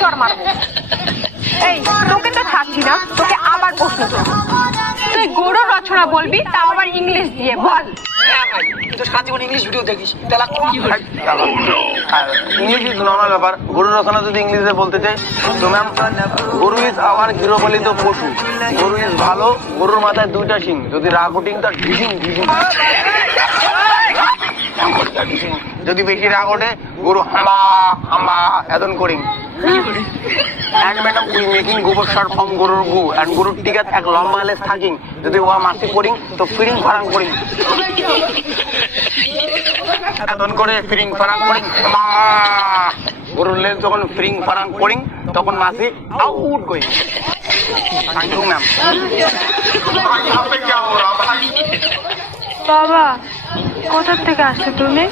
চড় মারবো। এই তোকে তো ছাড়ছি না, তোকে আবার প্রশ্ন করবো। তুই গরুর রচনা বলবি, তাও আবার ইংলিশ দিয়ে বল। ইংলিশ ভিডিও দেখিস ইংলিশ নর্মাল ব্যাপার। গরুর রচনা যদি ইংলিশে বলতে চাই তো ম্যাম, গরু ইজ আওয়ার গৃহপালিত পশু। গরু ইজ ভালো, গরুর মাথায় 2টা শিং, যদি রাগ উঠিং তার ঢিসিং ঢিসিং। যদি বেশি রাগ ওঠে গরু হাম্বা হাম্বা Eden করিং। And madam, we making গোবর সার from গরুর গু and গরুর টিকাত এক লম্বা লেজ থাকিং, যদি ওয়া মাসি করিং তো ফিরিং ফারাং করিং। এদন করে ফিরিং ফারাং করিং। গরুর লেজ যখন ফিরিং ফারাং করিং তখন মাসি আউট করিং। Thank you ma'am. বাবা, কোথা থেকে আসছো তুমি?